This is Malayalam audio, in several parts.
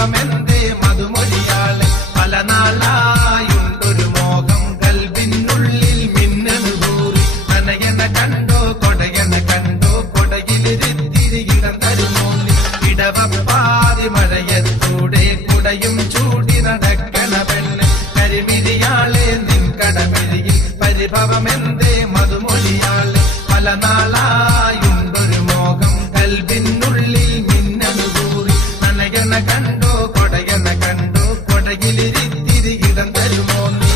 പരിഭവമെന്തേ മധുമൊഴിയാളെ പല നാളായുണ്ടൊരു മോഹം കൽവിനുള്ളിൽ മിന്നണുകൂറി നനയണ കണ്ടോ കൊടയണ കണ്ടോ കൊടയിലിരുത്തിരി ഇടം തരുമോന്നി ഇടവപ്പാതി മഴയത്തൂടെ കുടയും ചൂടി നടക്കണ പെണ്ണ് കരിമിരിയാളെ നിൻ കടമിരിയിൽ പരിഭവമെന്തേ മധുമൊഴിയാളെ പല നാളായുണ്ടൊരു മോഹം കൽവിനുള്ളിൽ മിന്നണുകൂറി നനയണ കണ്ടോ കൊടയണ കണ്ടോ കൊടയിലിരുത്തിരി ഇടം തരുമോ നീ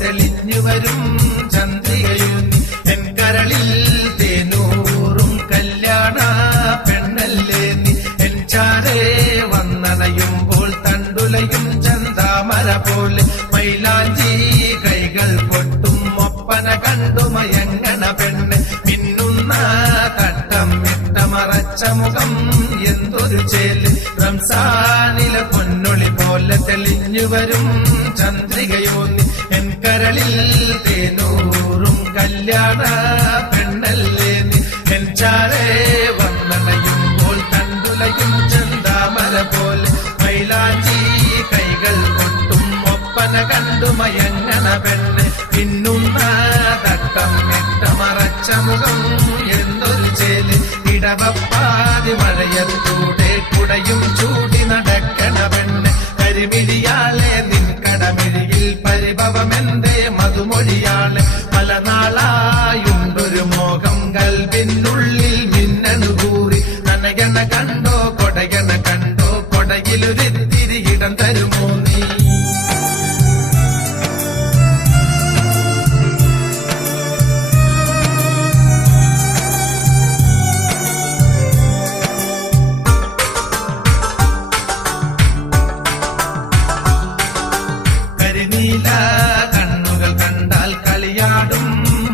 തെളിഞ്ഞു വരും ചന്ദ്രികയുന്നി എൻ കരളിൽ തേനൂറും കല്യാണ പെണ്ണല്ലേ നീ എൻ ചാരേ വന്നണയുമ്പോൾ തണ്ടുലയും ചന്താമര പോലെ മൈലാഞ്ചി കൈകൾ പൊട്ടും ഒപ്പന കണ്ടു മയങ്ങണ പെണ്ണ് മിന്നുന്ന തട്ടം ഇട്ടമറച്ച മുഖം എന്തൊരു ചേല് റംസാനിലെ പൊന്നൊളി പോലെ തെളിഞ്ഞു വരും ചന്ദ്രികയോന്നി എൻ കരളിൽ തേനൂറും കല്യാണ പെണ്ണല്ലേ നീ എൻ ചാരേ വന്നണയുമ്പോൾ തണ്ടുലയും ചന്താമര പോലെ മൈലാഞ്ചി കൈകൾ കൊട്ടും ഒപ്പന കണ്ടു മയങ്ങണ പെണ്ണ് പിന്നുന്ന തട്ടം ഇട്ടമറച്ച മുഖം എന്തൊരു ചേല് ഇടവപ്പാതി മഴയത്തൂടെ കുടയും ചൂടി നടക്കണ പെണ്ണ് കരിമിഴിയാളെ നിൻ കടമിഴിയിൽ പരിഭവമെന്തേ മധുമൊഴിയാളെ പല നാളായുണ്ടൊരു മോഹം കൽവിനുള്ളിൽ മിന്നണുകൂറി നനയണ കണ്ടോ കൊടയണ കണ്ടോ കൊടയിലൊരിത്തിരി ഇടം തരുമോ നീ കരിനീല കണ്ണുകൾ കണ്ടാൽ കളിയാടും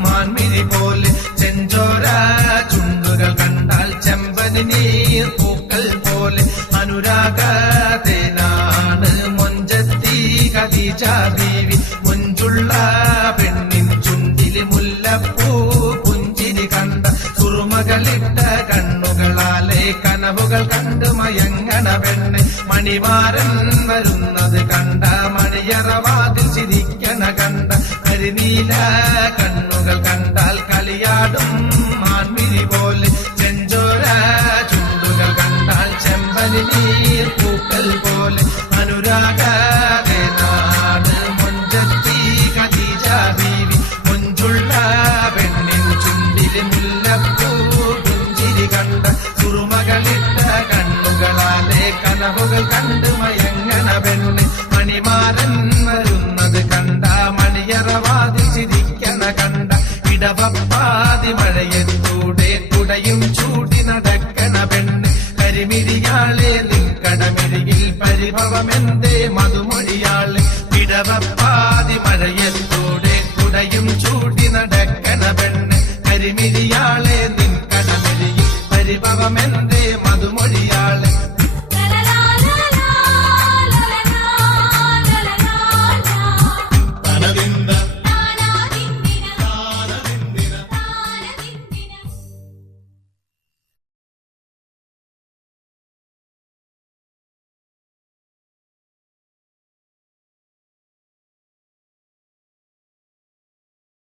മാൻമിഴി പോലെ ചെഞ്ചോര ചുണ്ടുകൾ കണ്ടാൽ ചെമ്പനി നീർ പൂക്കൾ പോലെ അനുരാഗതേനാണ് മൊഞ്ചത്തി ഖദീജ ബീവി മുഞ്ചുള്ള പെണ്ണിൻ ചുണ്ടില് മുല്ലപ്പൂ പുഞ്ചിരി കണ്ട കുറുമകളിട്ട കണ്ണുകളാലെ കനവുകൾ കണ്ട് മയങ്ങണ പെണ്ണ് മണിമാരൻ വരുന്നത് കണ്ട മണിയറവാതിൽ ചിരിക്കണ കണ്ട കരിനീല കണ്ണുകൾ കണ്ടാൽ കളിയാടും മാൻമിഴി പോലെ ചെഞ്ചോര ചുണ്ടുകൾ കണ്ടാൽ ചെമ്പനി നീർ പൂക്കൾ പോലെ അനുരാഗനാട് മൊഞ്ചത്തി ഖദീജ ബീവി മുഞ്ചുള്ള പെണ്ണിൻ ചുണ്ടില് മുല്ലപ്പൂ പുഞ്ചിരി കണ്ട കുറുമകളിട്ട കണ്ണുകളാലെ കനവുകൾ കണ്ട് മയങ്ങണ പെണ്ണ് മണിമാരൻ വരുന്നത് കണ്ട മണിയറവാതിൽ ചിരിക്കണ കണ്ട ഇടവപ്പാതി മഴയത്തൂടെ കുടയും ചൂടി നടക്കണ പെണ്ണ് കരിമിഴിയാളെ നിൻ കടമിഴിയിൽ പരിഭവമെന്തേ മധുമൊഴിയ